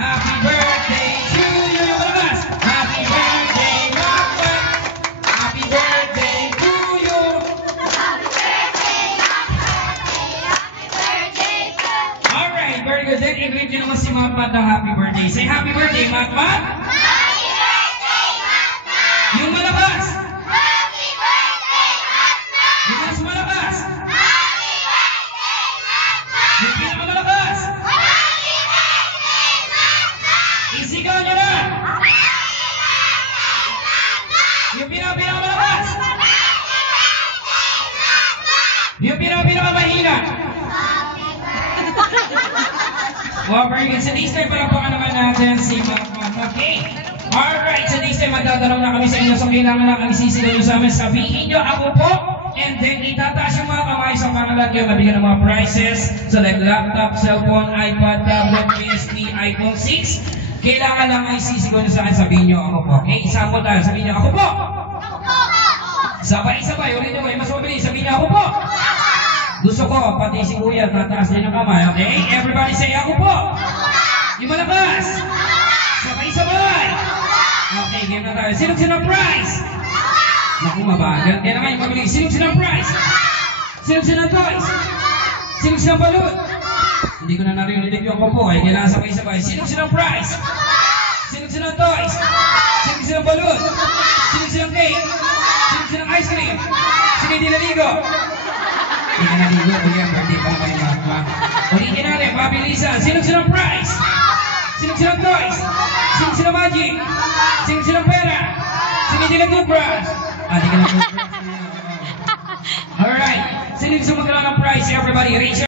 Happy birthday to you. Yung malabas. Happy birthday, Macman. Happy birthday to you. Happy birthday, happy birthday, Alright, very good. Then, i-greet nyo naman si Macman ng happy birthday. Say happy birthday, Macman. happy birthday, Macman! Yung malabas. Happy birthday, Macman! Yung mas malabas. Happy birthday, Macman! Yung pinakamalabas. Happy birthday, Macman! Isigaw nyo na. Yung pinakamalabas. Yung pinakamahina. Well, very good. Sa next time, palapakan naman natin si Macman. Okay? Alright, sa next time, magtatanong na kami sa inyo. So, kailangan na kami sisigaw nyo sa amin. Sabihin nyo, ako po. And then, itataas yung mga kamay sa pangalagyan. Mabigyan ng mga prizes. So, like laptop, cellphone, iPad, tablet, PSP, iPhone 6. Kailangan lang ay sisigaw nyo sa akin. Sabihin nyo, ako po. Okay? Sample tayo. Sabihin nyo, ako po. Sabay-sabay. Ulit nyo. Mas mabilis. Sabihin nyo, ako po. Gusto ko, pati si Kuya, tataas din ang kamay, okay? Everybody say, ako po! Yung malakas! Sabay-sabay! Okay, game na tayo. Sinong prize? Naku, mabagal. Kaya naman yung mabilis. Sinong prize? Sinong toys? Sinong balloon? Hindi ko na narinig yung ako po, ay kailangan sabay-sabay. Sinong prize? Sinong toys? Sinong balloon? Sinong cake? Sinong ice cream? Sino hindi naligo? Hindi na naligo, kuya, birthday pa naman yung Macman. Ulitin natin, mabilisan. Sinong prize? Sinong toys? Sinong magic? Sinong pera? Sino hindi nag-toothbrush? Di ka nag-toothbrush. Alright, sino gusto magkaroon ng prize? Everybody, reach